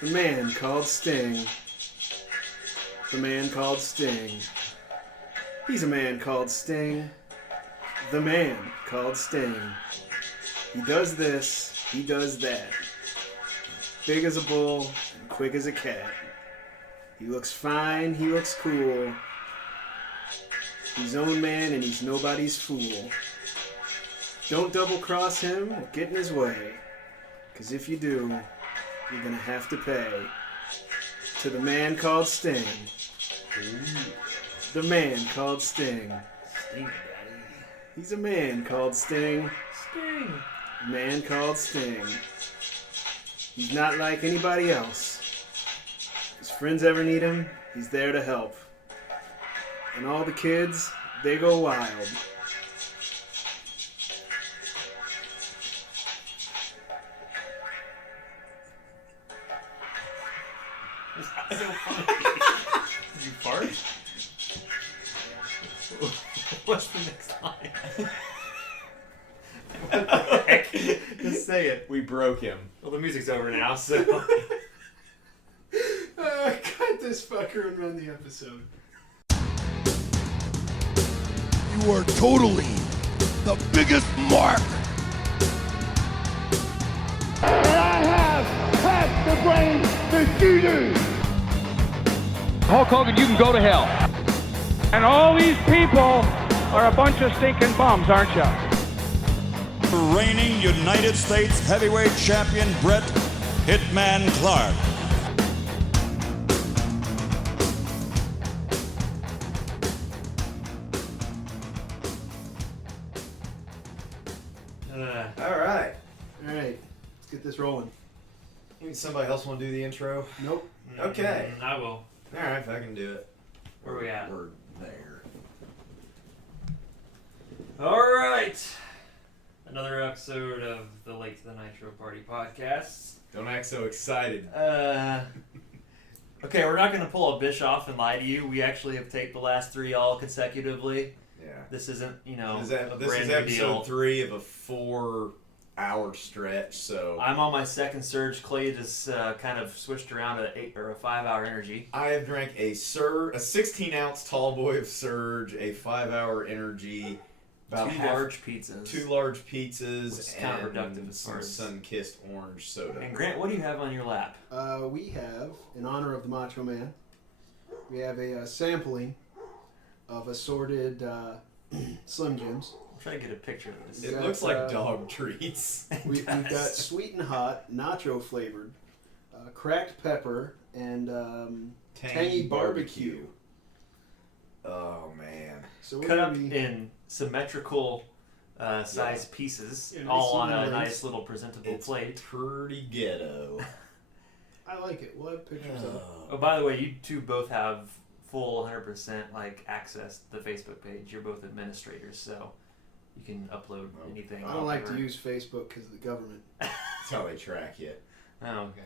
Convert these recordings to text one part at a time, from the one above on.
The man called Sting. The man called Sting. He's a man called Sting. The man called Sting. He does this, he does that. Big as a bull and quick as a cat. He looks fine, he looks cool. He's his own man and he's nobody's fool. Don't double cross him or get in his way. 'Cause if you do, you're gonna have to pay. To the man called Sting. Ooh. The man called Sting. Sting, daddy. He's a man called Sting. Sting. A man called Sting. He's not like anybody else. His friends ever need him, he's there to help. And all the kids, they go wild. That's so funny. Did you fart? What's the next line? What the heck? Just say it. We broke him. Well, the music's over now, so. Cut this fucker and run the episode. You are totally the biggest mark. And I have half the brain that you do. Hulk Hogan, you can go to hell. And all these people are a bunch of stinking bums, aren't you? Reigning United States heavyweight champion Bret Hitman Clark. Alright. Alright, let's get this rolling. Somebody else want to do the intro? Nope. Okay. I will. Alright, if I can do it. Where are we at? We're there. Alright. Another episode of the Late to the Nitro Party podcast. Don't act so excited. Okay, we're not going to pull a Bischoff and lie to you. We actually have taped the last 3 all consecutively. Yeah. This isn't, This a is brand new episode deal. 3 of a 4-hour stretch, so... I'm on my second surge. Clay just kind of switched around to 8 or a 5-hour energy. I have drank a 16-ounce tall boy of Surge, a 5-hour energy, about 2 large pizzas. 2 large pizzas, Which is and counterproductive as far some as- sun-kissed orange soda. And Grant, what do you have on your lap? We have, in honor of the Macho Man, we have a sampling of assorted Slim Jims. I'm trying to get a picture of this. It got, looks like dog treats. We've got sweet and hot, nacho flavored, cracked pepper, and tangy barbecue. Oh, man. So we're Cut gonna up be in symmetrical sized pieces, Yeah, all nice on a little nice legs. little presentable It's plate. pretty ghetto. I like it. We'll have pictures of. Oh, by the way, you two both have full 100% access to the Facebook page. You're both administrators, so you can upload anything. I don't like to whatever. use Facebook because of the government. That's how they track you. Oh, okay.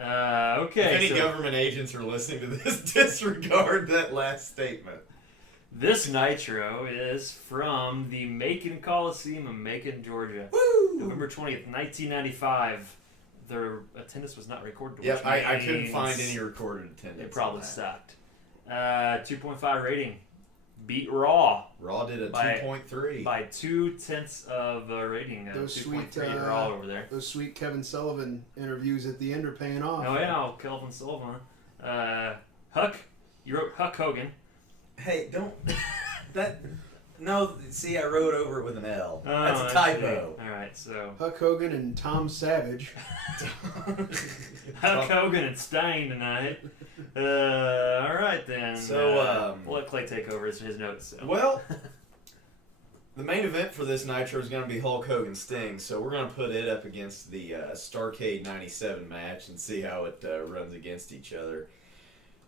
Okay. If any so government agents are listening to this, disregard that last statement. this Nitro is from the Macon Coliseum in Macon, Georgia. Woo! November 20th, 1995. Their attendance was not recorded. Yep, which I couldn't means find any recorded attendance. It probably on that. sucked. 2.5 rating. Beat Raw Raw did a By- 2.3. by 2/10 of a rating. Those 2.3 sweet, Raw over there. Those sweet Kevin Sullivan interviews at the end are paying off. Oh yeah, Kelvin Sullivan. Huck. You wrote Huck Hogan. Hey, don't... that... No, see, I wrote over it with an L. Oh, That's a typo. Alright, so Hulk Hogan and Tom Savage. Huck Hogan and Stein tonight. Alright then. So, we'll let Clay take over his notes. So. Well, the main event for this Nitro is going to be Hulk Hogan Sting, so we're going to put it up against the Starrcade 97 match and see how it runs against each other.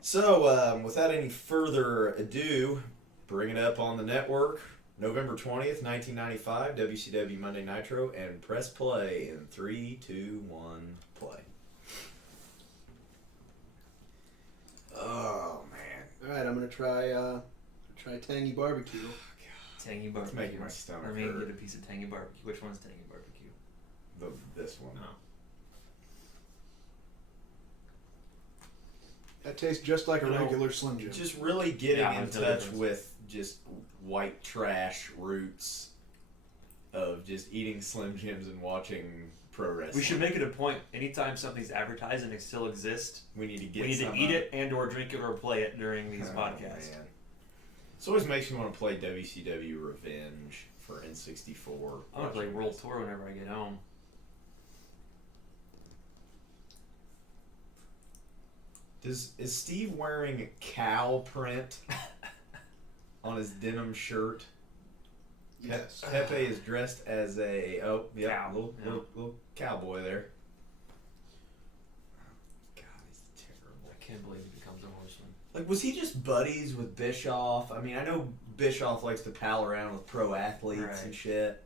So, without any further ado, bring it up on the network, November 20th, 1995, WCW Monday Nitro, and press play in 3, 2, 1, play. Oh, man. All right, I'm gonna try tangy barbecue. Tangy barbecue. It's making my stomach Let me hurt. get a piece of tangy barbecue. Which one's tangy barbecue? This one. No. That tastes just like a regular Slim Jim. Just really getting Yeah, in there's no touch difference. with just white trash roots of just eating Slim Jims and watching pro wrestling. We should make it a point. Anytime something's advertised and it still exists, We need to get we need to some eat of it and or drink it or play it during these Oh, podcasts. man. This always makes me want to play WCW Revenge for N64. I want to play World Tour whenever I get home. Is Steve wearing cow print on his denim shirt? Yes. Pepe is dressed as a Cow. little cowboy there. God, he's terrible. I can't believe he becomes a horseman. Like, was he just buddies with Bischoff? I mean, I know Bischoff likes to pal around with pro athletes Right. and shit.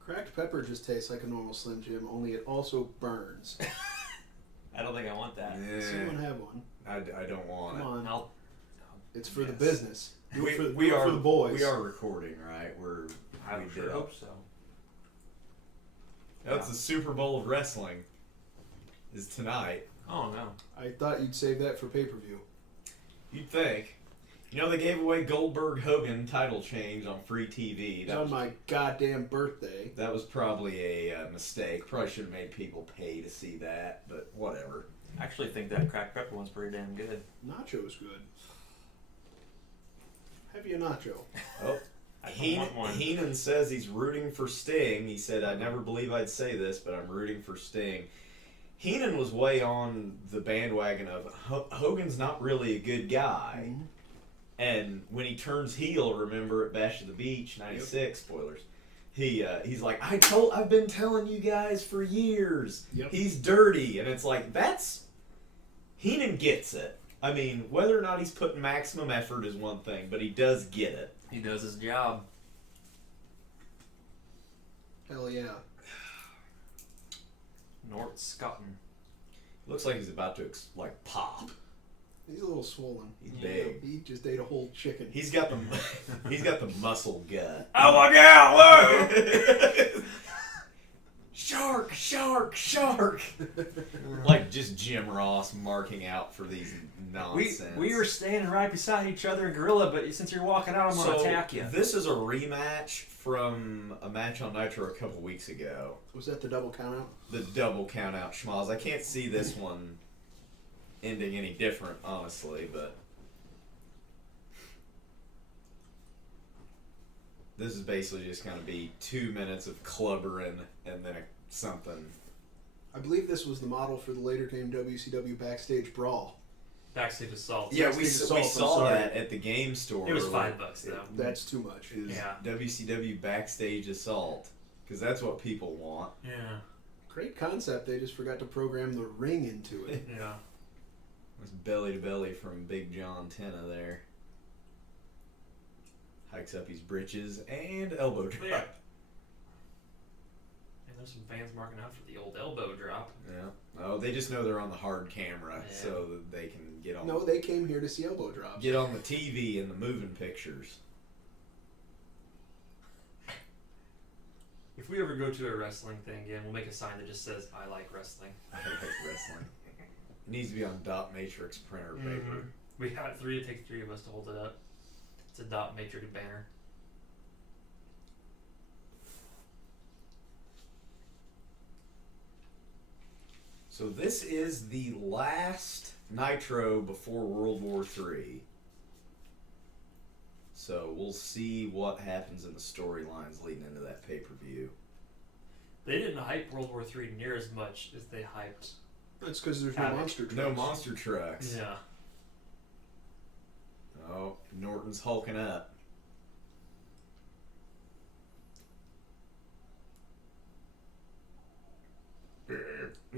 Cracked pepper just tastes like a normal Slim Jim, only it also burns. I don't think I want that. Does Yeah, anyone have one? I don't want Come it. on. I'll It's for the Yes. business. Do it for, We do it are for the boys. We are recording, right? I We sure did. hope so. That's the Super Bowl of wrestling. Is tonight. Oh no. I thought you'd save that for pay-per-view. You'd think. You know, they gave away Goldberg Hogan title change on free TV. It's on my goddamn birthday. That was probably a mistake. Probably should have made people pay to see that, but whatever. I actually think that cracked pepper one's pretty damn good. Nacho's good. Have you a nacho? Oh, I don't want one. Heenan says he's rooting for Sting. He said, "I never believe I'd say this, but I'm rooting for Sting." Heenan was way on the bandwagon of Hogan's not really a good guy. Mm-hmm. And when he turns heel, remember at Bash of the Beach '96, spoilers. He's like, I've been telling you guys for years. Yep. He's dirty, and it's like Heenan gets it. I mean, whether or not he's putting maximum effort is one thing, but he does get it. He does his job. Hell yeah. Nort Scotton. Looks like he's about to pop. He's a little swollen. He's big. He just ate a whole chicken. He's got the muscle gut. Oh my God! Whoa! Shark, shark, shark. Like just Jim Ross marking out for these nonsense. We were standing right beside each other in Gorilla, but since you're walking out, I'm gonna attack you. This is a rematch from a match on Nitro a couple weeks ago. Was that the double count out? The double count out schmoz. I can't see this one ending any different, honestly, but this is basically just going to be 2 minutes of clubbering and then something. I believe this was the model for the later game WCW Backstage Brawl. Backstage assault. Yeah, we Backstage Assault, I'm saw sorry. that at the game store. It was earlier. $5 though. That's too much. It was Yeah. WCW Backstage Assault, because that's what people want. Yeah. Great concept. They just forgot to program the ring into it. Yeah. It was belly to belly from Big John Tenna there. Hikes up his britches and elbow drop. Yeah. And there's some fans marking out for the old elbow drop. Yeah. Oh, they just know they're on the hard camera, Yeah. so that they can get on. No, they came here to see elbow drops. Get on the TV and the moving pictures. If we ever go to a wrestling thing again, we'll make a sign that just says, I like wrestling. I like wrestling. It needs to be on dot matrix printer paper. We got three. It takes three of us to hold it up. It's a dot matrix banner. So this is the last Nitro before World War III. So we'll see what happens in the storylines leading into that pay-per-view. They didn't hype World War III near as much as they hyped. That's because there's no Havoc. monster trucks. No monster trucks. Yeah. Oh, Norton's hulking up.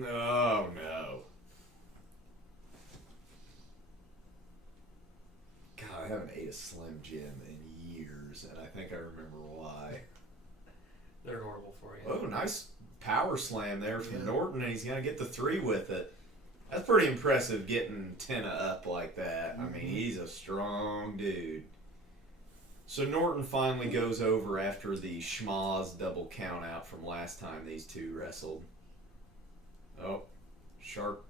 Oh no. God, I haven't ate a Slim Jim in years, and I think I remember why. They're horrible for you. Oh, nice power slam there from Yeah. Norton, and he's going to get the 3 with it. That's pretty impressive getting Tenna up like that. I mean, he's a strong dude. So Norton finally goes over after the schmoz double count out from last time these two wrestled. Oh, sharp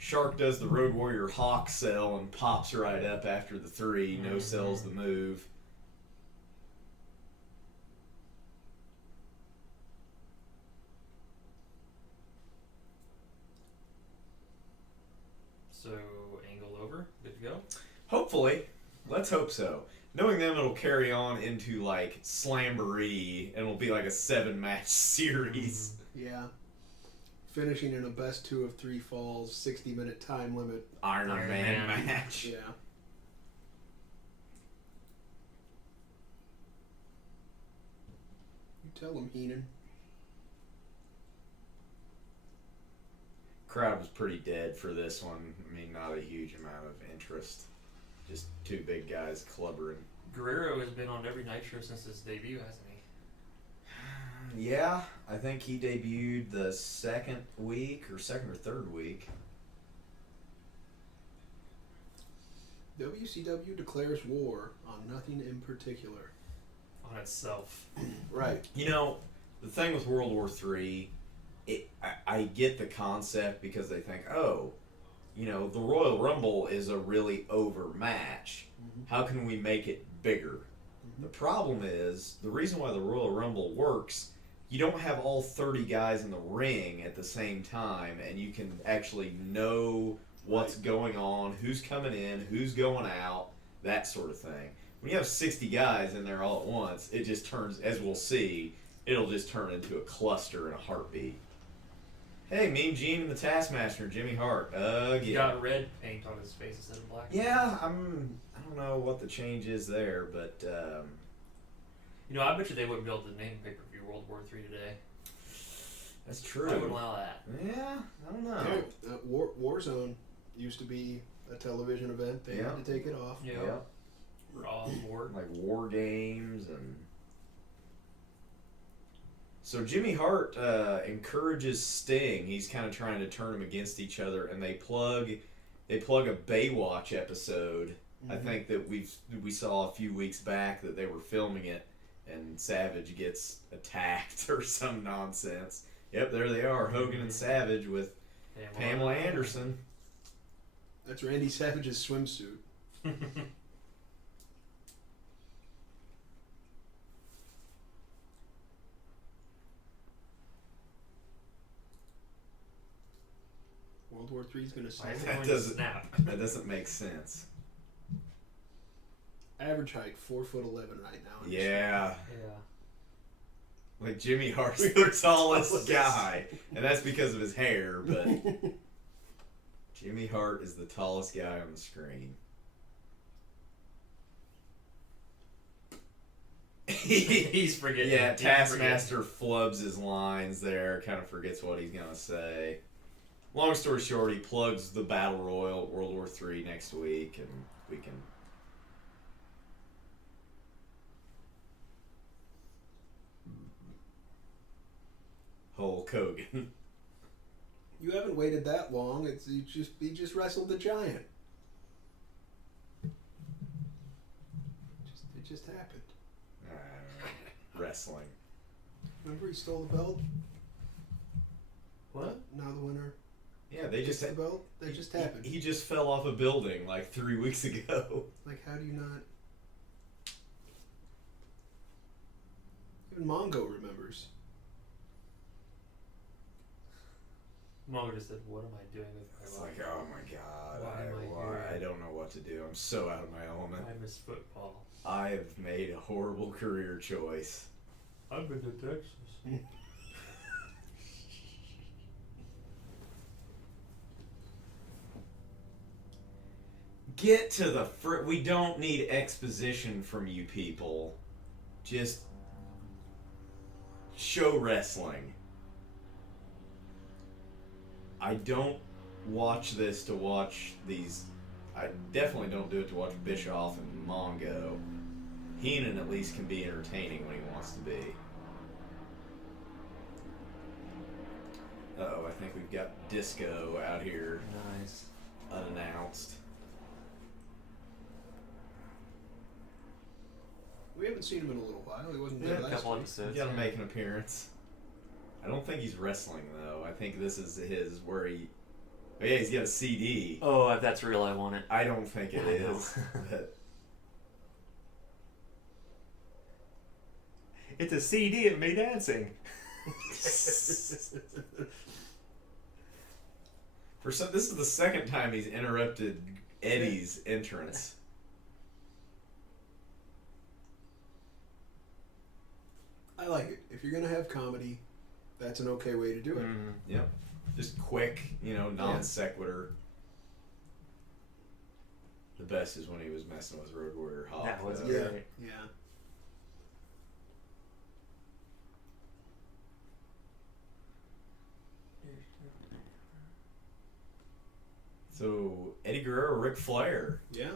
Shark does the Road Warrior Hawk sell and pops right up after the 3. No sells the move. So, Angle over. Good to go. Hopefully. Let's hope so. Knowing them, it'll carry on into, like, Slamboree, and it'll be like a 7-match series. Yeah. Finishing in a best 2 of 3 falls, 60-minute time limit. Iron Man match. Yeah. You tell him, Heenan. Crowd was pretty dead for this one. I mean, not a huge amount of interest. Just 2 big guys clubbering. Guerrero has been on every Nitro since his debut, hasn't he? Yeah, I think he debuted the 2nd week or 2nd or 3rd week. WCW declares war on nothing in particular. On itself. Right. You know, the thing with World War III, I get the concept because they think, oh, you know, the Royal Rumble is a really over match. How can we make it bigger? The problem is, the reason why the Royal Rumble works, you don't have all 30 guys in the ring at the same time, and you can actually know what's going on, who's coming in, who's going out, that sort of thing. When you have 60 guys in there all at once, it just turns, as we'll see, it'll just turn into a cluster in a heartbeat. Hey, Mean Gene and the Taskmaster, Jimmy Hart, He again. got red paint on his face instead of black. Yeah, I don't know what the change is there, but You know, I bet you they wouldn't be able to name pay-per-view World War III today. that's true. I wouldn't allow that. Yeah, I don't know. Yeah, Warzone used to be a television event. They had to take it off. Yeah. Yeah. Raw, War. Like War Games and... So Jimmy Hart encourages Sting. He's kind of trying to turn them against each other, and they plug a Baywatch episode. I think that we saw a few weeks back that they were filming it, and Savage gets attacked or some nonsense. Yep, there they are, Hogan and Savage with Pamela Anderson. That's Randy Savage's swimsuit. World War III is going to Why is say it going to snap? That doesn't make sense. average height 4'11" right now. Yeah. Yeah. Like Jimmy Hart's the tallest guy, and that's because of his hair, but Jimmy Hart is the tallest guy on the screen. He's forgetting. Yeah, He's Taskmaster flubs his lines there, kind of forgets what he's going to say. Long story short, he plugs the Battle Royal at World War III next week, and we can... Hulk Hogan. You haven't waited that long. He just wrestled the giant. It just happened. Wrestling. Remember he stole the belt? What? Now the winner. Yeah, they just... The belt? That just happened. He just fell off a building like 3 weeks ago. Like, how do you not... Even Mongo remembers. Mongo just said, "What am I doing with my It's life? like, oh my god, Why am I here? I don't know what to do. I'm so out of my element. I miss football. I have made a horrible career choice. I've been to Texas." Get to the we don't need exposition from you people. Just show wrestling. I don't watch this to watch these. I definitely don't do it to watch Bischoff and Mongo. Heenan at least can be entertaining when he wants to be. Uh-oh, I think we've got Disco out here. Nice. Unannounced. We haven't seen him in a little while. He wasn't Yeah, there a last couple week. episodes. He's got to make an appearance. I don't think he's wrestling though. I think this is his where he Oh, yeah, he's got a CD. Oh, if that's real, I want it. I don't think it I know. is. But It's a CD of me dancing. this is the second time he's interrupted Eddie's entrance. I like it. If you're gonna have comedy, that's an okay way to do it. Yep. Just quick, non sequitur. The best is when he was messing with Road Warrior Hawk. That was though. great. Yeah. So Eddie Guerrero, Ric Flair. Yeah.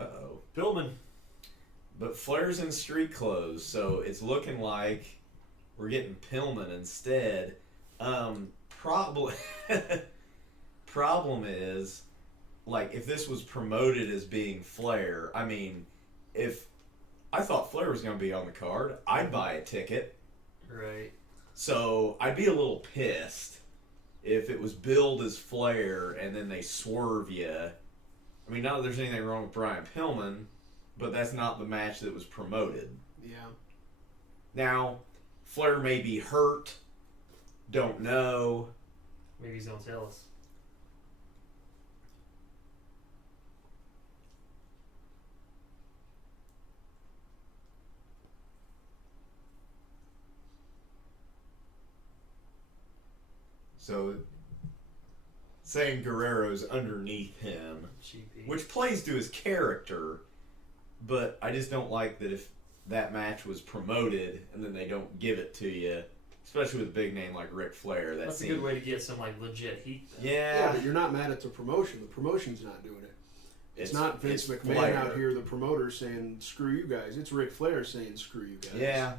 Uh-oh. Pillman. But Flair's in street clothes, so it's looking like we're getting Pillman instead. Problem is, like, if this was promoted as being Flair, I mean, if I thought Flair was going to be on the card, I'd buy a ticket. Right. So I'd be a little pissed if it was billed as Flair and then they swerve you. I mean, not that there's anything wrong with Brian Pillman, but that's not the match that was promoted. Yeah. Now, Flair may be hurt. Don't know. Maybe he's gonna tell us. So, saying Guerrero's underneath him, Cheapy. which plays to his character, but I just don't like that if that match was promoted and then they don't give it to you, especially with a big name like Ric Flair. That's a good way to get some like legit heat. Though. Yeah, but you're not mad at the promotion. The promotion's not doing it. It's not Vince McMahon Flair out here, the promoter, saying, screw you guys. It's Ric Flair saying, screw you guys. Yeah.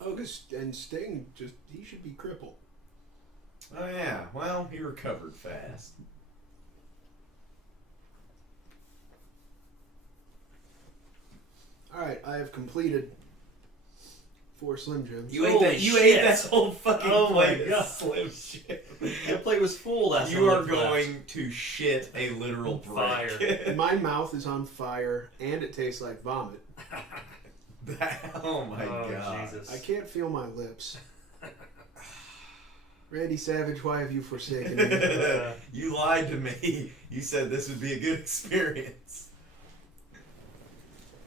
Oh, and Sting, he should be crippled. Oh, yeah. Well, he recovered fast. All right, I have completed 4 Slim Jims. You ate that whole fucking Oh my plate God. of Slim Jim. That plate was full last time. You are going to shit a literal Fire. brick. My mouth is on fire, and it tastes like vomit. Oh my God. Jesus. I can't feel my lips. Randy Savage, why have you forsaken me? You lied to me. You said this would be a good experience.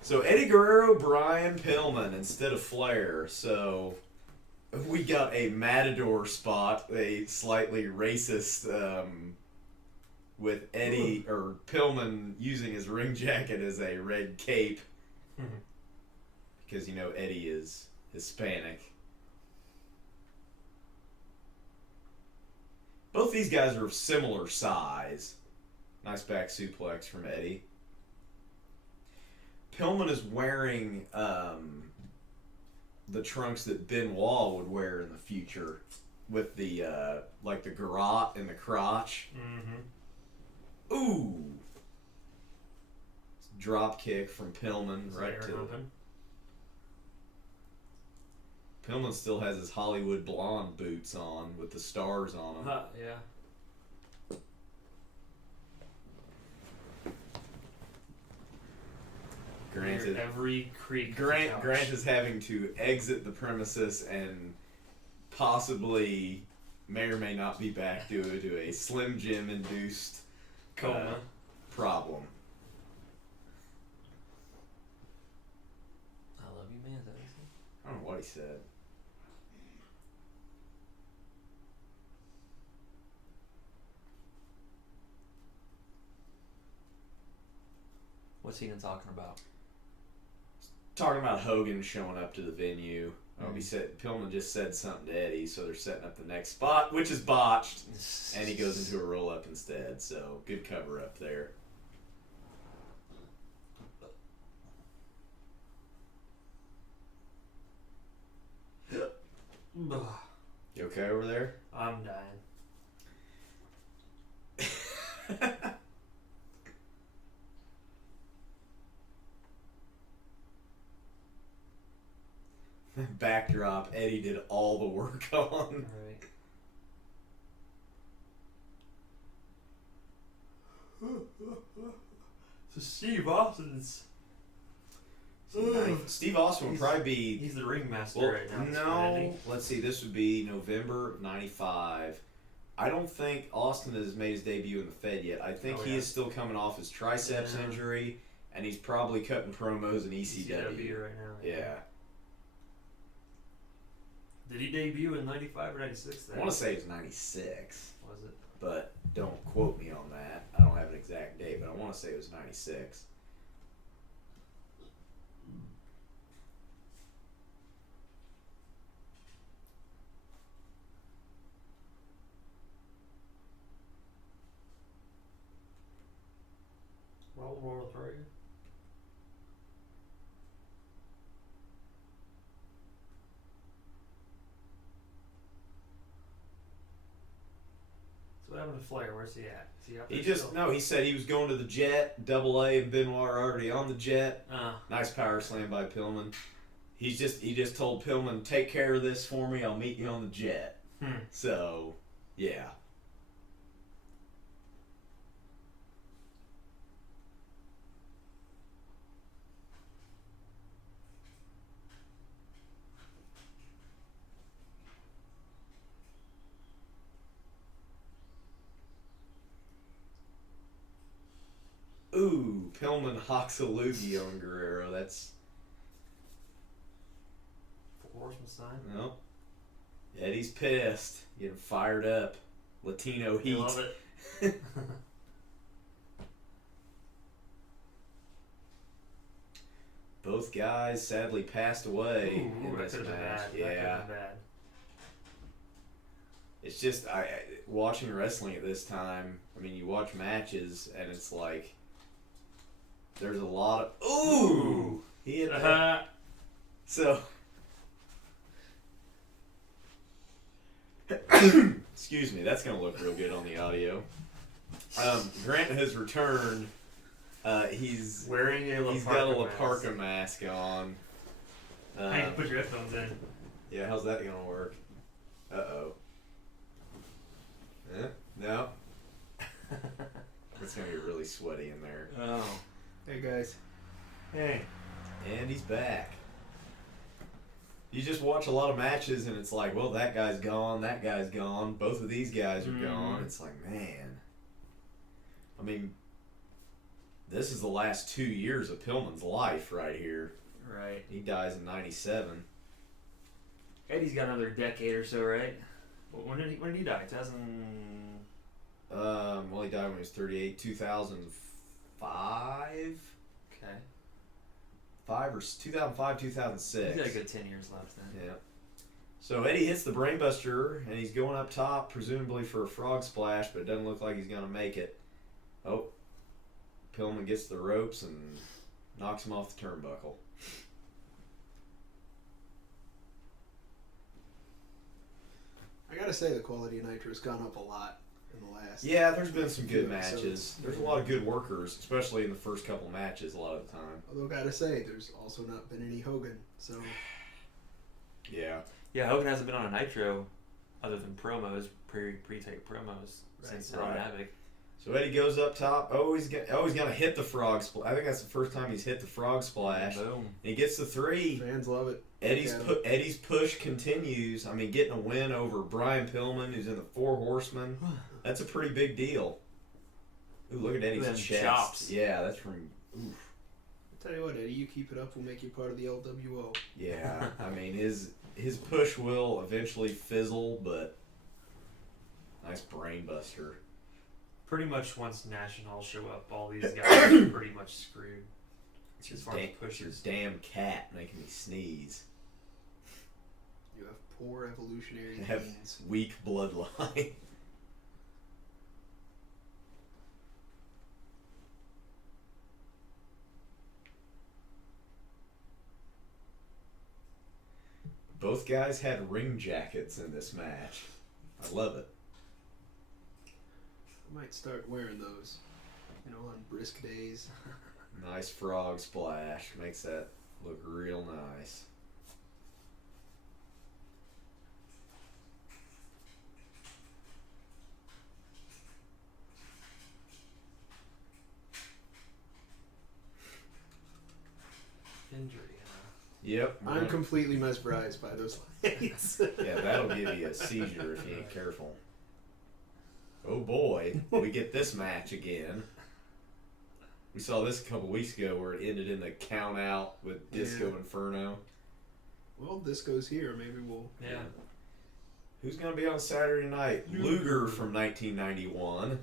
So Eddie Guerrero, Brian Pillman instead of Flair. So we got a Matador spot, a slightly racist, with Eddie or Pillman using his ring jacket as a red cape. Because Eddie is Hispanic. Both these guys are of similar size. Nice back suplex from Eddie. Pillman is wearing the trunks that Benoit would wear in the future, with the like the garrote and the crotch. Mm-hmm. Ooh! Drop kick from Pillman right to. Pillman still has his Hollywood blonde boots on with the stars on them. Yeah. Granted, every creek. Grant is having to exit the premises and possibly may or may not be back due to a Slim Jim induced coma problem. I love you, man. I don't know what he said. What's he even talking about? Talking about Hogan showing up to the venue. He said Pillman just said something to Eddie, so they're setting up the next spot, which is botched, and he goes into a roll up instead. So good cover up there. Ugh, You okay over there? I'm dying. Backdrop, Eddie did all the work on. Alright. So Steve Austin's. Steve Austin would probably be. He's the ringmaster Well, right now. no, let's see. This would be November of '95. I don't think Austin has made his debut in the Fed yet. I think he is still coming off his triceps injury, and he's probably cutting promos in ECW. right now. Yeah. Did he debut in '95 or '96? I want to say it was '96, Was it? but don't quote me on that. I don't have an exact date, but I want to say it was '96. Roll through you. So what happened to Flair? Where's he at? Is he up there He just still? no. He said he was going to the Jet. Double A and Benoit are already on the Jet. Nice power slam by Pillman. He just told Pillman, take care of this for me. I'll meet you on the Jet. So, yeah. Ooh, Pillman hawks a loogie on Guerrero. That's Four Horseman sign. no. Eddie's pissed. Getting fired up. Latino I heat. love it. Both guys sadly passed away Ooh, in that this could have been match. bad. Yeah. That could have been bad. It's just I watching wrestling at this time. I mean, you watch matches and it's like there's a lot of ooh. He hit that. So excuse me, that's gonna look real good on the audio. Grant has returned. He's Wearing a he's got a La mask. Parka mask on. Hey, put your headphones in. Yeah, how's that gonna work? Uh-oh. No. It's gonna get really sweaty in there. Oh. Hey guys. Hey. And he's back. You just watch a lot of matches and it's like, well, that guy's gone, that guy's gone, both of these guys are gone. It's like, man. I mean, this is the last 2 years of Pillman's life right here. Right. He dies in '97. Eddie's got another decade or so, right? When did he die? 2000. Well, he died when he was 38. 2005. Okay. 2005, 2006. He's got a good 10 years left then. Yeah. So Eddie hits the brainbuster and he's going up top, presumably for a frog splash, but it doesn't look like he's gonna make it. Oh. Pillman gets the ropes and knocks him off the turnbuckle. I gotta say the quality of Nitro's gone up a lot in the last. Yeah, there's been some good few episodes. matches. There's a lot of good workers, especially in the first couple matches a lot of the time. Although gotta say, there's also not been any Hogan, so Yeah. Yeah, Hogan hasn't been on a Nitro other than promos, pre-tape promos since Right. Havoc. So Eddie goes up top. He's gonna hit the frog splash. I think that's the first time he's hit the frog splash. Boom. And he gets the 3. fans love it. Eddie's push continues. I mean, getting a win over Brian Pillman, who's in the Four Horsemen. That's a pretty big deal. Ooh, look at Eddie's Them chest. chops. Yeah, that's from. Oof. I'll tell you what, Eddie, you keep it up, we'll make you part of the LWO. Yeah, I mean his push will eventually fizzle, but nice brain buster. Pretty much once National show up, all these guys are pretty much screwed. It's As far as pushes. your damn cat making me sneeze. You have poor evolutionary You have genes. weak bloodline. Both guys had ring jackets in this match. I love it. I might start wearing those, on brisk days. Nice frog splash. Makes that look real nice. Injury, Yep. I'm completely mesmerized by those lights. Yeah, that'll give you a seizure if you ain't careful. Oh boy, we get this match again. We saw this a couple weeks ago where it ended in the count out with Disco Inferno. Well, Disco's here. Maybe we'll... Yeah. Who's going to be on Saturday night? Luger from 1991.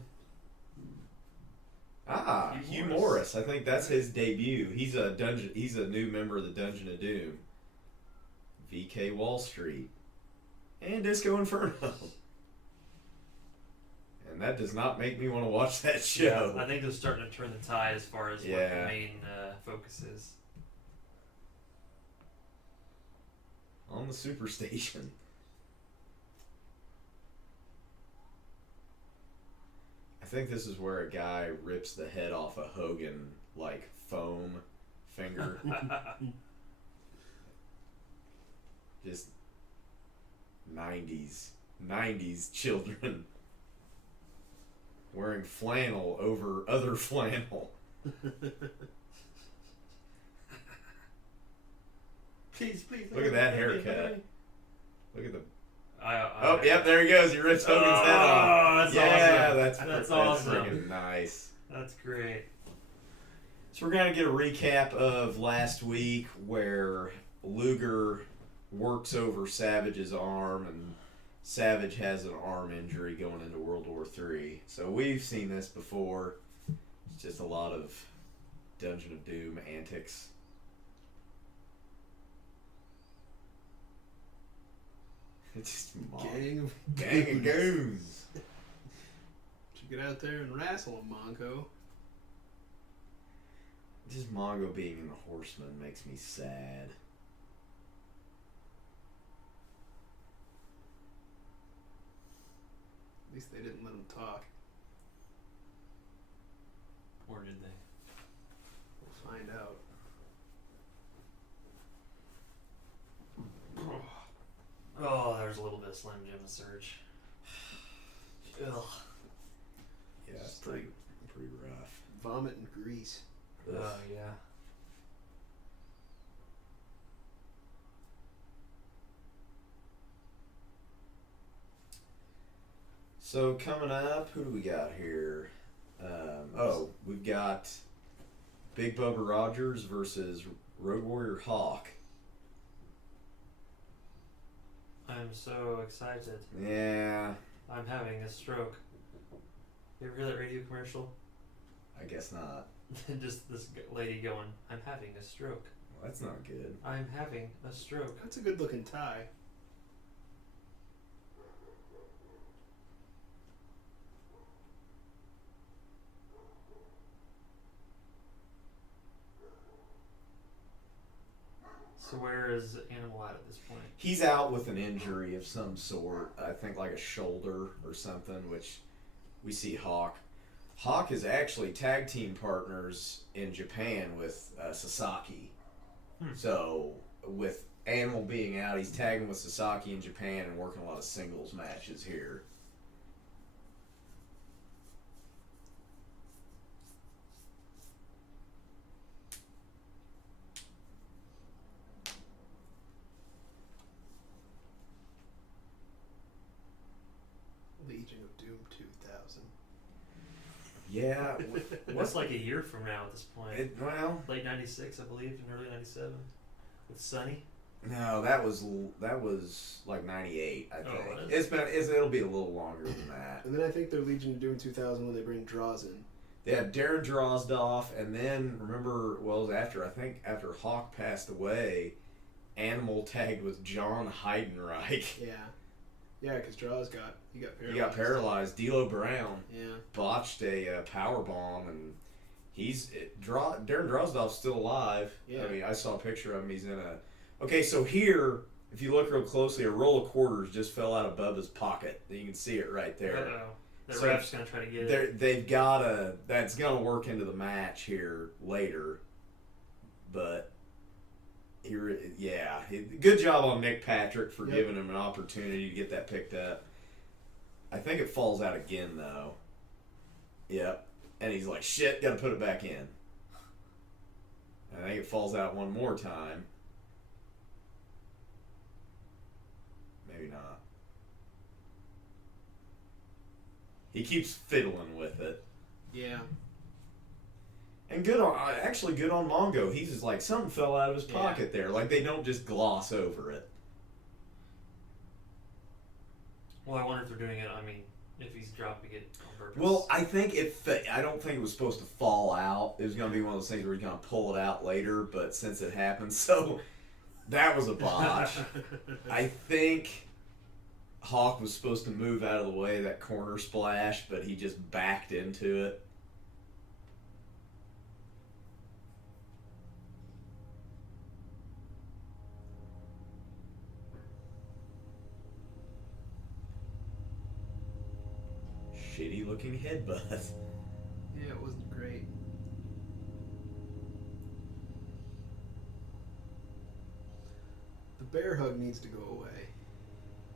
Hugh Morris. I think that's his debut. He's a new member of the Dungeon of Doom. VK Wall Street. And Disco Inferno. And that does not make me want to watch that show. Yeah, I think they're starting to turn the tide as far as what the main focus is. On the Superstation. I think this is where a guy rips the head off a Hogan, like, foam finger. Just 90s children wearing flannel over other flannel. Please. Look at that haircut. Look at the... Oh, yep, there he goes. He rips Hogan's head off. That's awesome. That's awesome. freaking nice. That's great. So we're going to get a recap of last week where Luger works over Savage's arm and Savage has an arm injury going into World War III. So we've seen this before. It's just a lot of Dungeon of Doom antics. It's just gang of goons. Should get out there and wrestle him, Mongo. Just Mongo being in the Horseman makes me sad. At least they didn't let him talk. Or did they? We'll find out. Oh, there's a little bit of Slim Jim Surge. Ugh. Yeah, it's pretty rough. Vomit and grease. Oh, yeah. So coming up, who do we got here? We've got Big Bubba Rogers versus Road Warrior Hawk. I'm so excited. Yeah, I'm having a stroke. You ever hear that radio commercial? I guess not. Just this lady going, I'm having a stroke. Well, that's not good. I'm having a stroke. That's a good looking tie. So where is Animal at this point? He's out with an injury of some sort. I think like a shoulder or something, which we see Hawk. Hawk is actually tag team partners in Japan with Sasaki. So with Animal being out, he's tagging with Sasaki in Japan and working a lot of singles matches here. Legion of Doom 2000. Yeah. What's like a year from now at this point? Well, Late 96, I believe, and early 97 with Sonny. no, that was like 98, I think. Oh, it is? It'll be a little longer than that. And then I think they're Legion of Doom 2000 when they bring Draws in. They had Darren Drozdoff, and then remember, well, it was after Hawk passed away, Animal tagged with John Heidenreich. Yeah. Yeah, because Draws got paralyzed. He got paralyzed. D'Lo Brown Yeah. botched a power bomb, and Darren Drozdoff's still alive. Yeah. I mean, I saw a picture of him. He's in a... Okay, so here, if you look real closely, a roll of quarters just fell out of Bubba's pocket. You can see it right there. Uh-oh. The So ref's going to try to get it. They've got to. That's going to work into the match here later. But good job on Nick Patrick for giving him an opportunity to get that picked up. I think it falls out again though. Yep, and he's like, "Shit, got to put it back in." I think it falls out one more time. Maybe not. He keeps fiddling with it. Yeah. And good on Mongo. He's just like, something fell out of his pocket there. Like, they don't just gloss over it. Well, I wonder if they're doing it, if he's dropping it on purpose. Well, I don't think it was supposed to fall out. It was going to be one of those things where he's going to pull it out later, but since it happened, so that was a botch. I think Hawk was supposed to move out of the way of that corner splash, but he just backed into it. Shitty looking headbutt. Yeah, it wasn't great. The bear hug needs to go away.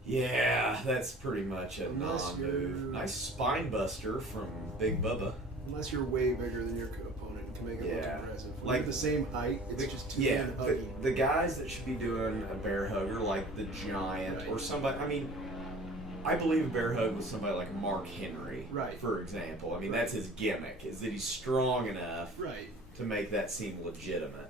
Yeah, that's pretty much a Unless non-move. you're- Nice spine buster from Big Bubba. Unless you're way bigger than your opponent and can make it look impressive. When Like you're the same height, it's just two Yeah, men hugging. the guys that should be doing a bear hug are like the Giant or somebody. I believe a bear hug with somebody like Mark Henry, for example. That's his gimmick, is that he's strong enough to make that seem legitimate.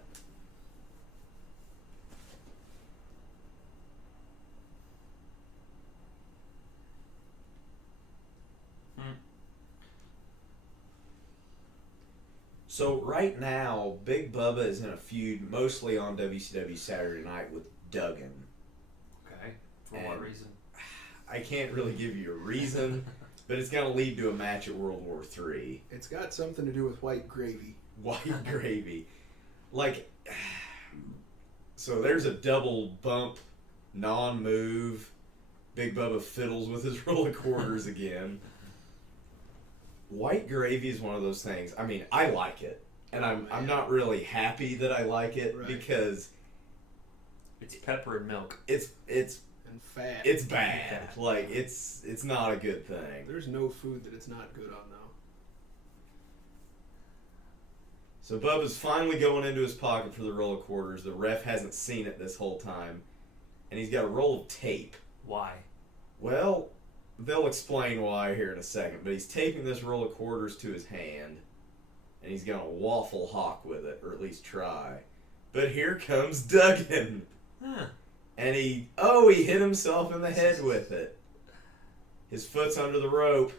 So right now, Big Bubba is in a feud mostly on WCW Saturday Night with Duggan. Okay. For what reason? I can't really give you a reason, but it's going to lead to a match at World War III. It's got something to do with white gravy. White gravy. So there's a double bump, non-move. Big Bubba fiddles with his roll of quarters again. White gravy is one of those things. I like it, and I'm not really happy that I like it because it's pepper and milk. It's and fat. It's bad. It's not a good thing. There's no food that it's not good on though. So Bubba's finally going into his pocket for the roll of quarters. The ref hasn't seen it this whole time, and he's got a roll of tape. Why? Well, they'll explain why here in a second, but he's taping this roll of quarters to his hand, and he's going to waffle Hawk with it, or at least try. But here comes Duggan. Huh. And he hit himself in the head with it. His foot's under the rope.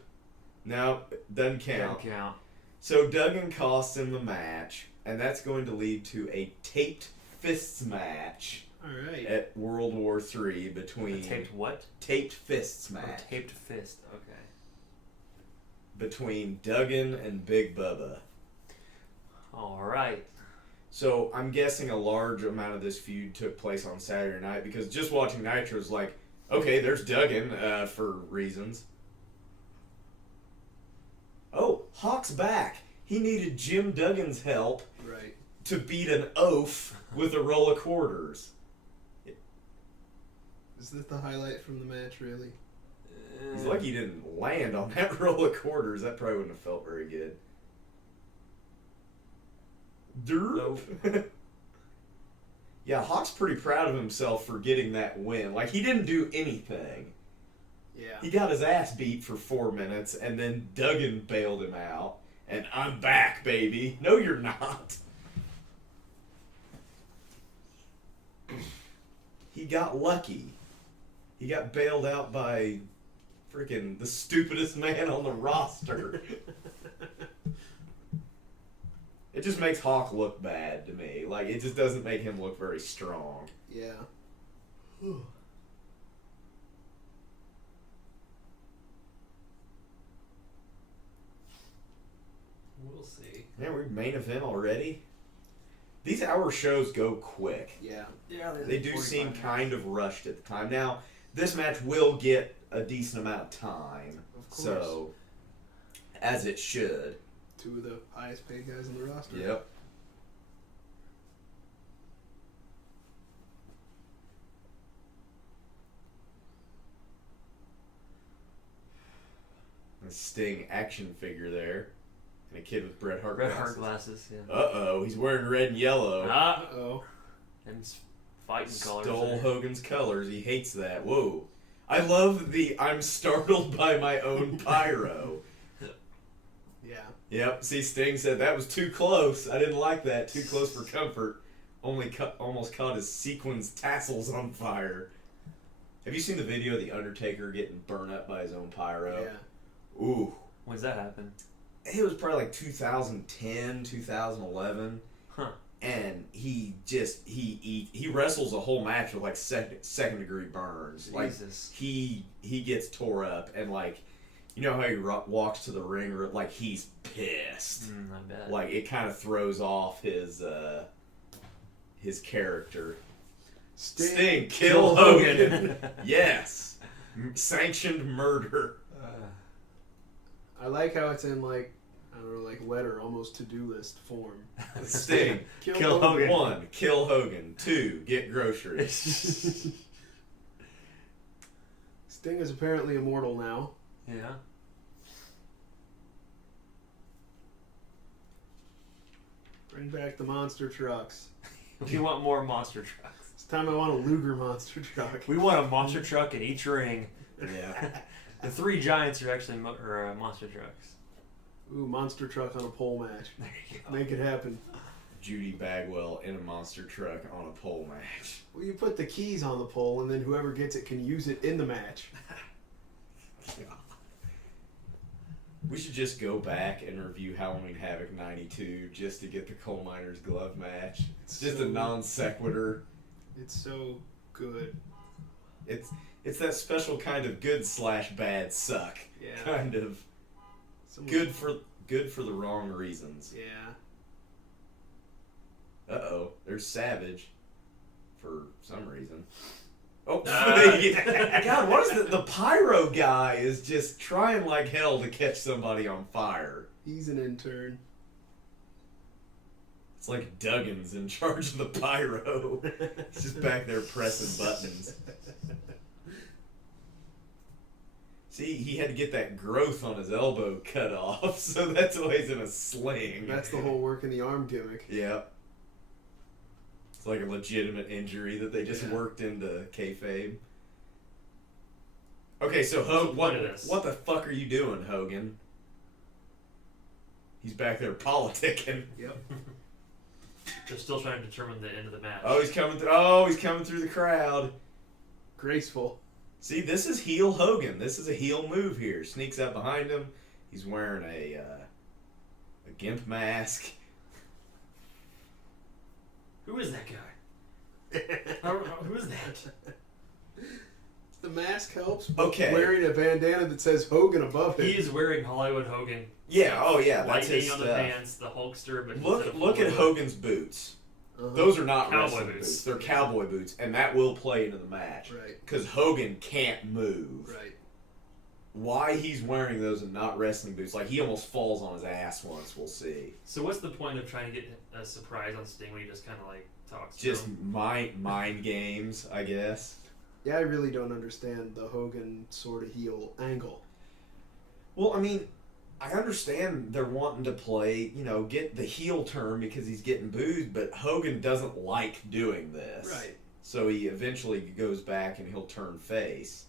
No, doesn't count. Doesn't count. So Duggan costs him the match, and that's going to lead to a taped fists match. Alright. At World War III between... Taped what? Taped fists match. Oh, taped fist, okay. Between Duggan and Big Bubba. Alright. So I'm guessing a large amount of this feud took place on Saturday night, because just watching Nitro is like, okay, there's Duggan for reasons. Oh, Hawk's back. He needed Jim Duggan's help to beat an oaf with a roll of quarters. Is this the highlight from the match, really? He's lucky he didn't land on that roll of quarters. That probably wouldn't have felt very good. Derp. Yeah, Hawk's pretty proud of himself for getting that win. He didn't do anything. Yeah. He got his ass beat for 4 minutes, and then Duggan bailed him out. And I'm back, baby. No, you're not. He got lucky. He got bailed out by freaking the stupidest man on the roster. It just makes Hawk look bad to me. It just doesn't make him look very strong. Yeah. We'll see. Yeah, we're main event already. These hour shows go quick. Yeah. Yeah, They do seem kind of rushed at the time. Now, this match will get a decent amount of time. Of course. So, as it should. 2 of the highest paid guys on the roster. Yep. A Sting action figure there. And a kid with Bret Hart Red glasses. Hart glasses, yeah. Uh-oh, he's wearing red and yellow. Uh-oh. And fighting colors. Stole there. Hogan's colors. He hates that. Whoa. I love the I'm startled by my own pyro. Yeah. Yep. See, Sting said that was too close. I didn't like that. Too close for comfort. Almost caught his sequins tassels on fire. Have you seen the video of The Undertaker getting burned up by his own pyro? Yeah. Ooh. When's that happen? It was probably like 2010, 2011. Huh. And he wrestles a whole match with like second degree burns. Jesus. Like he gets tore up, and like, you know how he walks to the ring, or like he's pissed. I bet. Like it kind of throws off his character. Sting, kill Hogan. Yes, sanctioned murder. I like how it's in like, I don't know, like letter, almost to-do list form. Sting, Kill Hogan. 1, kill Hogan. 2, get groceries. Sting is apparently immortal now. Yeah. Bring back the monster trucks. We want more monster trucks. This time I want a Luger monster truck. We want a monster truck in each ring. Yeah. The 3 giants are actually monster trucks. Ooh, monster truck on a pole match. There you go. Make it happen. Judy Bagwell in a monster truck on a pole match. Well, you put the keys on the pole, and then whoever gets it can use it in the match. We should just go back and review Halloween Havoc 92 just to get the coal miner's glove match. It's just a non sequitur. It's so good. It's that special kind of good / bad suck. Yeah. Kind of good for the wrong reasons. Yeah. Uh-oh, there's Savage for some reason. Oh, God, what is the pyro guy is just trying like hell to catch somebody on fire. He's an intern. It's like Duggan's in charge of the pyro. He's just back there pressing buttons. See, he had to get that growth on his elbow cut off, so that's why he's in a sling. That's the whole work in the arm gimmick. Yep. It's like a legitimate injury that they just worked into kayfabe. Okay, so what the fuck are you doing, Hogan? He's back there politicking. Yep. They're still trying to determine the end of the match. Oh, he's coming through the crowd. Graceful. See, this is heel Hogan. This is a heel move here. Sneaks up behind him. He's wearing a gimp mask. Who is that guy? Who is that? The mask helps, but Okay. wearing a bandana that says Hogan above it. He is wearing Hollywood Hogan. Yeah, oh yeah, that's Lightning his on stuff. the pants, the Hulkster, but Look at Hogan's boots. Uh-huh. Those are not Cowboy wrestling boots. boots. They're cowboy boots, and that will play into the match. Right. Because Hogan can't move. Right. Why he's wearing those and not wrestling boots? Like he almost falls on his ass once. We'll see. So what's the point of trying to get a surprise on Sting when he just kind of like talks? Just to him? mind games, I guess. Yeah, I really don't understand the Hogan sort of heel angle. Well, I mean, I understand they're wanting to play, get the heel turn because he's getting booed, but Hogan doesn't like doing this. Right. So he eventually goes back and he'll turn face.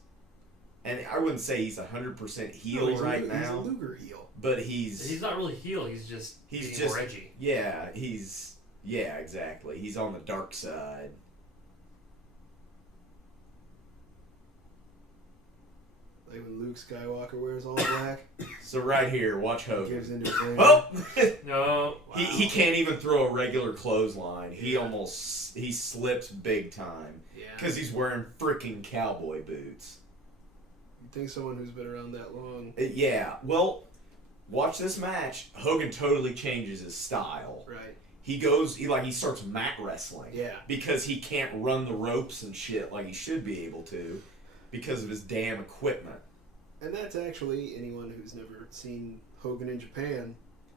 And I wouldn't say he's 100% heel he's right He's now, a Luger heel. but he's not really heel. He's just more edgy. Yeah, exactly. He's on the dark side. Like when Luke Skywalker wears all black, So right here, watch Hogan. gives into his anger. Oh! No, wow. He can't even throw a regular clothesline. He slips big time. Yeah. Because he's wearing freaking cowboy boots. You think someone who's been around that long? Yeah. Well, watch this match. Hogan totally changes his style. Right. he starts mat wrestling. Yeah. Because he can't run the ropes and shit like he should be able to because of his damn equipment. And that's actually, anyone who's never seen Hogan in Japan,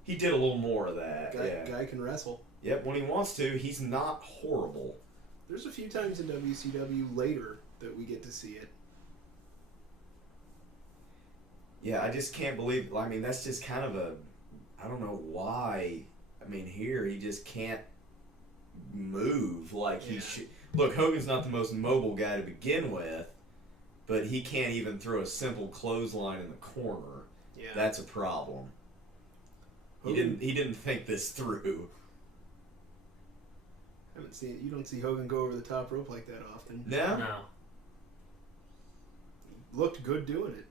He did a little more of that. guy can wrestle. Yep, when he wants to, he's not horrible. There's a few times in WCW later that we get to see it. Yeah, I just can't believe. I mean, that's just kind of a. I don't know why. I mean, here he just can't move like he should. Look, Hogan's not the most mobile guy to begin with, but he can't even throw a simple clothesline in the corner. Yeah. That's a problem. He didn't think this through. Haven't seen it. You don't see Hogan go over the top rope like that often. No? No. Looked good doing it.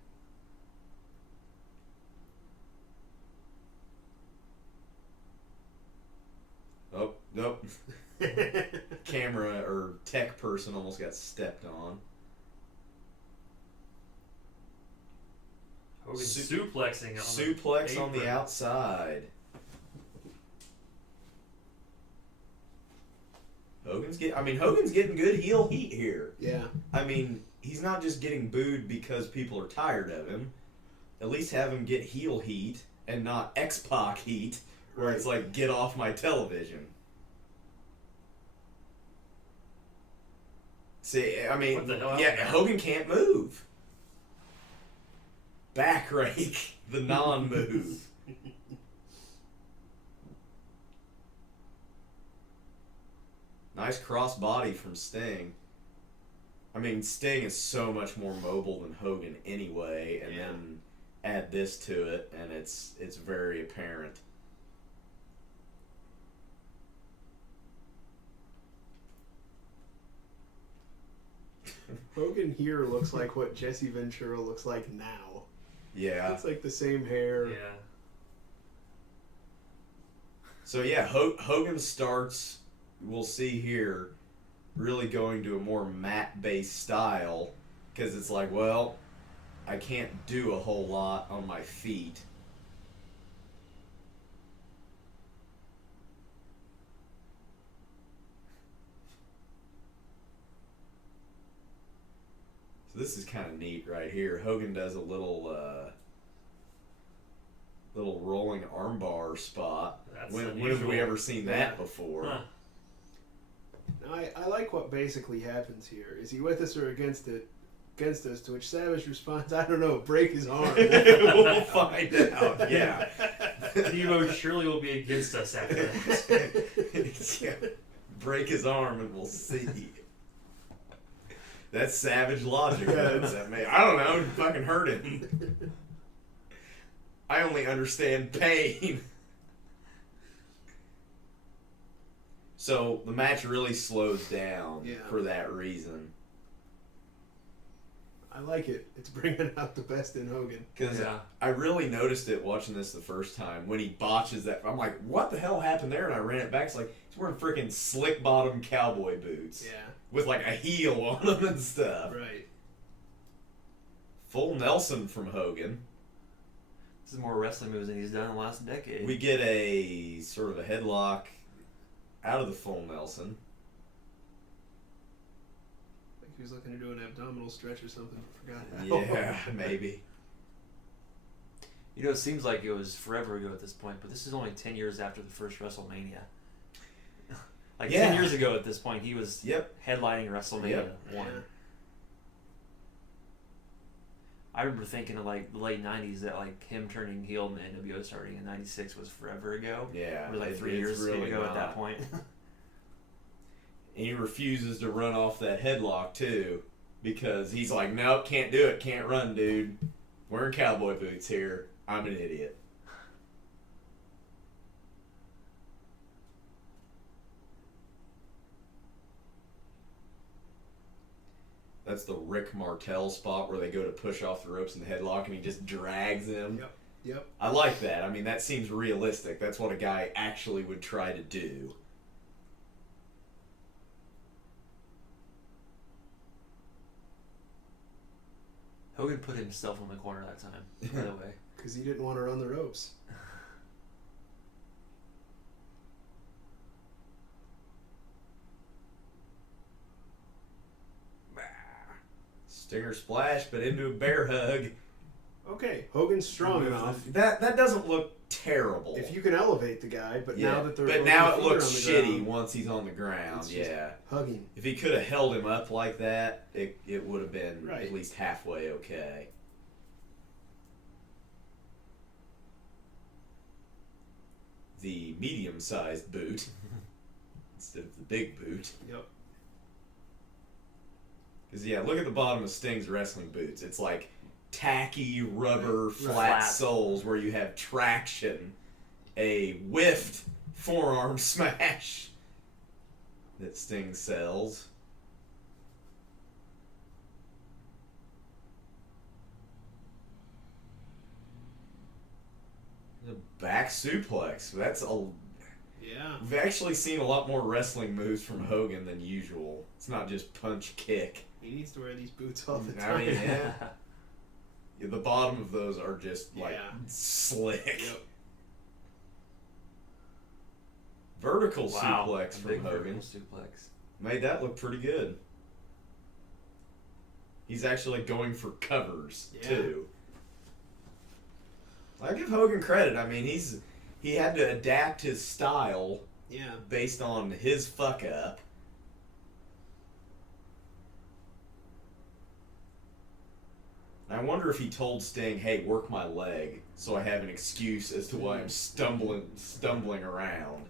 Oh, nope. Camera or tech person almost got stepped on. Hogan suplexing on Suplex the on the apron. outside. Hogan's getting good heel heat here. Yeah. I mean, he's not just getting booed because people are tired of him. At least have him get heel heat and not X-Pac heat, where it's like, get off my television. See, I mean, What the hell? yeah, Hogan can't move. Back rake, the non-move. Nice cross body from Sting. I mean, Sting is so much more mobile than Hogan anyway, and then add this to it, and it's very apparent. Hogan here looks like what Jesse Ventura looks like now. Yeah. It's like the same hair. Yeah. So yeah, Hogan starts, we'll see here, really going to a more mat-based style, because it's like, well, I can't do a whole lot on my feet. So this is kind of neat right here. Hogan does a little rolling armbar spot. That's When have unusual. we ever seen that before? Huh. Now, I like what basically happens here. Is he with us or against us? To which Savage responds, I don't know, break his arm. We'll find out. Yeah. Devo surely will be against us after that. Yeah. Break his arm and we'll see. That's savage logic. I don't know. Fucking hurt him. I only understand pain. So the match really slows down for that reason. I like it. It's bringing out the best in Hogan. Because I really noticed it watching this the first time when he botches that. I'm like, what the hell happened there? And I ran it back. It's like, he's wearing freaking slick bottom cowboy boots. Yeah. With like a heel on them and stuff. Right. Full Nelson from Hogan. This is more wrestling moves than he's done in the last decade. We get a sort of a headlock out of the full Nelson. Like he was looking to do an abdominal stretch or something. Forgot. Yeah, maybe. You know, it seems like it was forever ago at this point, but this is only 10 years after the first WrestleMania. Like 10 years ago at this point, he was headlining WrestleMania 1. Yeah. I remember thinking of like the late 90s that like him turning heel and the NWO starting in 96 was forever ago. Yeah. It was like 3 years really ago at that point. And he refuses to run off that headlock too, because he's like, nope, can't do it, can't run, dude. Wearing cowboy boots here. I'm an idiot. That's the Rick Martel spot where they go to push off the ropes in the headlock and he just drags them. Yep. I like that. I mean, that seems realistic. That's what a guy actually would try to do. Hogan put himself in the corner that time, by the way. Because he didn't want to run the ropes. Stinger splash, but into a bear hug. Okay, Hogan's strong enough. That doesn't look terrible. If you can elevate the guy, but now that they're now it looks on the shitty ground, once he's on the ground. Yeah, hugging. If he could have held him up like that, it would have been right. at least halfway okay. The medium-sized boot instead of the big boot. Yep. Because look at the bottom of Sting's wrestling boots. It's like tacky rubber flat soles where you have traction, a whiffed forearm smash that Sting sells. The back suplex. We've actually seen a lot more wrestling moves from Hogan than usual. It's not just punch kick. He needs to wear these boots all the time. I mean, the bottom of those are just slick. Yep. Vertical suplex from big Hogan. Vertical suplex. Made that look pretty good. He's actually going for covers too. I give Hogan credit. I mean, he had to adapt his style based on his fuck up. I wonder if he told Sting, "Hey, work my leg, so I have an excuse as to why I'm stumbling around."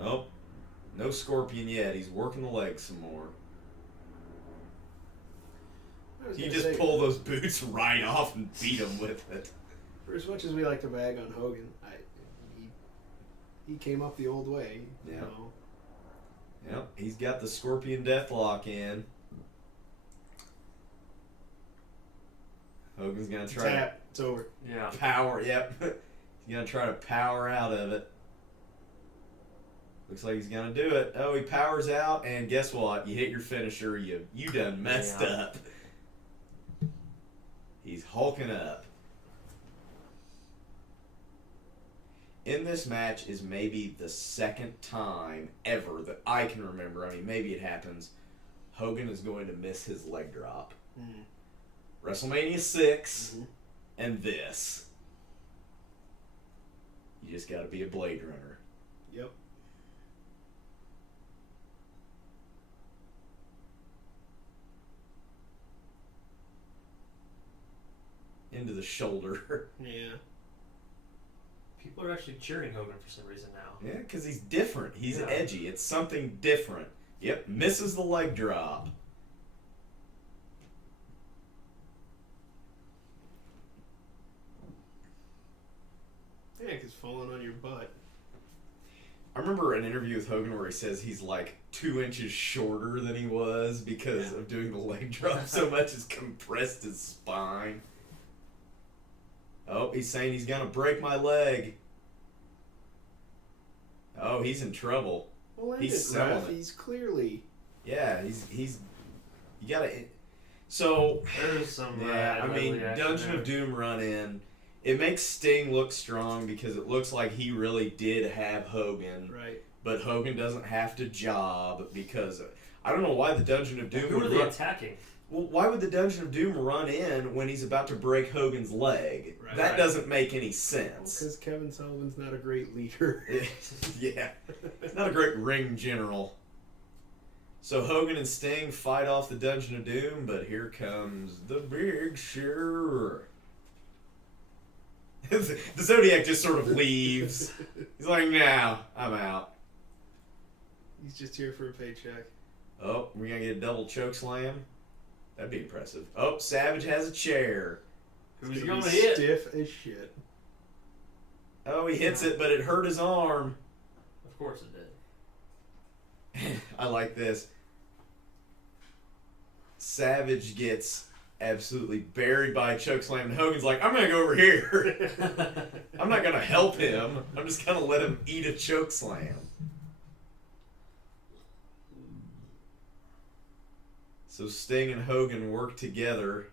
Nope, no Scorpion yet. He's working the leg some more. You just pull those boots right off and beat him with it. For as much as we like to bag on Hogan, he came up the old way. Yeah. You know. Yep, he's got the Scorpion Deathlock in. Hogan's gonna try tap. It's over. Yeah. Power. Yep. He's gonna try to power out of it. Looks like he's gonna do it. Oh, he powers out, and guess what? You hit your finisher. You done messed up. He's hulking up. In this match is maybe the second time ever that I can remember. I mean, maybe it happens. Hogan is going to miss his leg drop. Mm. WrestleMania 6 and this. You just got to be a Blade Runner. Yep. Into the shoulder. Yeah. People are actually cheering Hogan for some reason now. Yeah, because he's different. He's edgy. It's something different. Yep, misses the leg drop. Yeah, because falling on your butt. I remember an interview with Hogan where he says he's like 2 inches shorter than he was because of doing the leg drop so much it's compressed his spine. Oh, he's saying he's gonna break my leg. Oh, he's in trouble. Well, he's selling it. He's clearly. Yeah, he's. You gotta. So there's some. I mean, Dungeon of Doom run in. It makes Sting look strong because it looks like he really did have Hogan. Right. But Hogan doesn't have to job because I don't know why the Dungeon of Doom. Who are they attacking? Well, why would the Dungeon of Doom run in when he's about to break Hogan's leg? Right. That doesn't make any sense. Because Kevin Sullivan's not a great leader. Yeah. He's not a great ring general. So Hogan and Sting fight off the Dungeon of Doom, but here comes the Big Show. The Zodiac just sort of leaves. He's like, "No, I'm out." He's just here for a paycheck. Oh, we're going to get a double choke slam? That'd be impressive. Oh, Savage has a chair. Who's he going to hit? Stiff as shit. Oh, he hits it, but it hurt his arm. Of course it did. I like this. Savage gets absolutely buried by a chokeslam, and Hogan's like, "I'm going to go over here. I'm not going to help him. I'm just going to let him eat a chokeslam." So Sting and Hogan work together.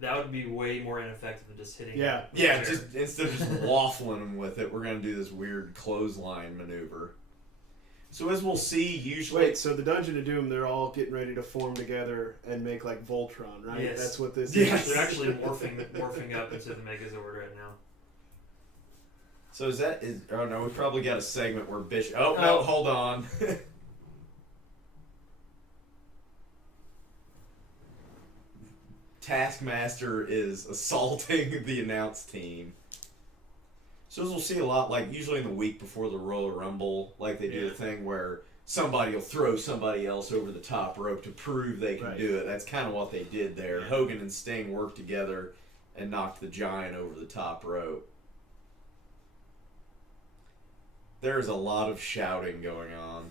That would be way more ineffective than just hitting. Yeah. Yeah, just instead of just waffling him with it, we're going to do this weird clothesline maneuver. So as we'll see, usually... Wait, so the Dungeon of Doom, they're all getting ready to form together and make like Voltron, right? Yes. That's what this They're is. actually morphing up into the Megazord right now. So oh no, we probably got a segment where Bishop... Oh, no, hold on. Taskmaster is assaulting the announce team. So as we'll see a lot, like usually in the week before the Royal Rumble, like they do a thing where somebody will throw somebody else over the top rope to prove they can do it. That's kind of what they did there. Hogan and Sting worked together and knocked the Giant over the top rope. There's a lot of shouting going on.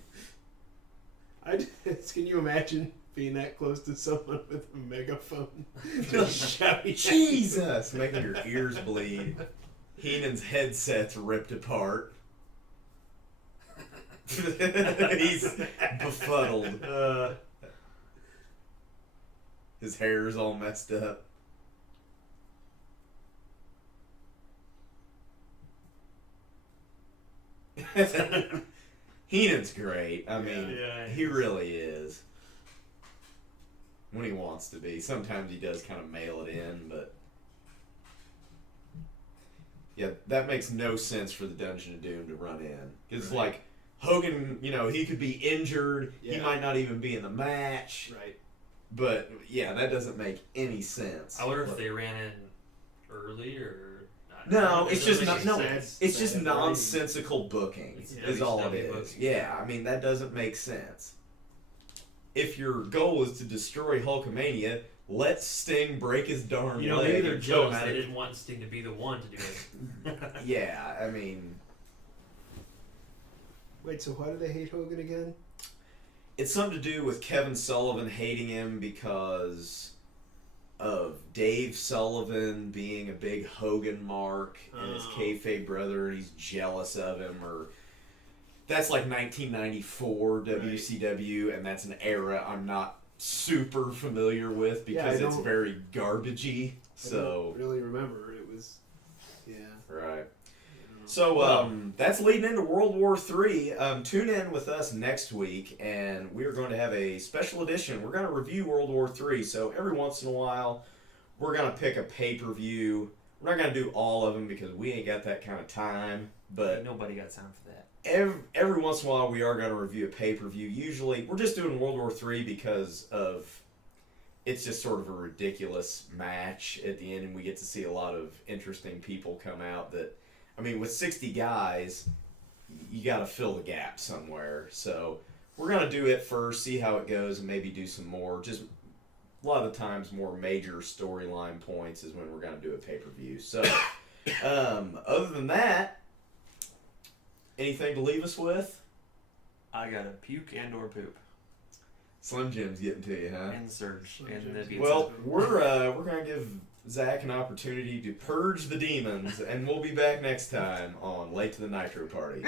Can you imagine being that close to someone with a megaphone? Just shouting. Jesus! Making your ears bleed. Heenan's headset's ripped apart. He's befuddled. His hair's all messed up. Heenan's great. I mean, he really is. When he wants to be. Sometimes he does kind of mail it in, but... Yeah, that makes no sense for the Dungeon of Doom to run in. It's like, Hogan, he could be injured. Yeah. He might not even be in the match. Right. But, yeah, that doesn't make any sense. I wonder if they ran in early or... No, it's just just nonsensical booking is all it is. Booking. Yeah, I mean, that doesn't make sense. If your goal is to destroy Hulkamania, let Sting break his darn leg. Maybe they're jealous. They didn't want Sting to be the one to do it. Yeah, I mean... Wait, so why do they hate Hogan again? It's something to do with Kevin Sullivan hating him because of Dave Sullivan being a big Hogan mark and his kayfabe brother, and he's jealous of him, or... That's like 1994 WCW, and that's an era I'm not super familiar with because it's very garbagey. So I don't really remember. It was, right. So that's leading into World War III. Tune in with us next week, and we're going to have a special edition. We're going to review World War III. So every once in a while, we're going to pick a pay-per-view. We're not going to do all of them because we ain't got that kind of time. But nobody got time for that. Every once in a while, we are going to review a pay-per-view. Usually, we're just doing World War III because of it's just sort of a ridiculous match at the end, and we get to see a lot of interesting people come out that, I mean, with 60 guys, you got to fill the gap somewhere. So we're going to do it first, see how it goes, and maybe do some more. Just a lot of the times, more major storyline points is when we're going to do a pay-per-view. So other than that, anything to leave us with? I got a puke and or poop. Slim Jim's getting to you, huh? And Surge. Well, we're gonna give Zach an opportunity to purge the demons, and we'll be back next time on Late to the Nitro Party.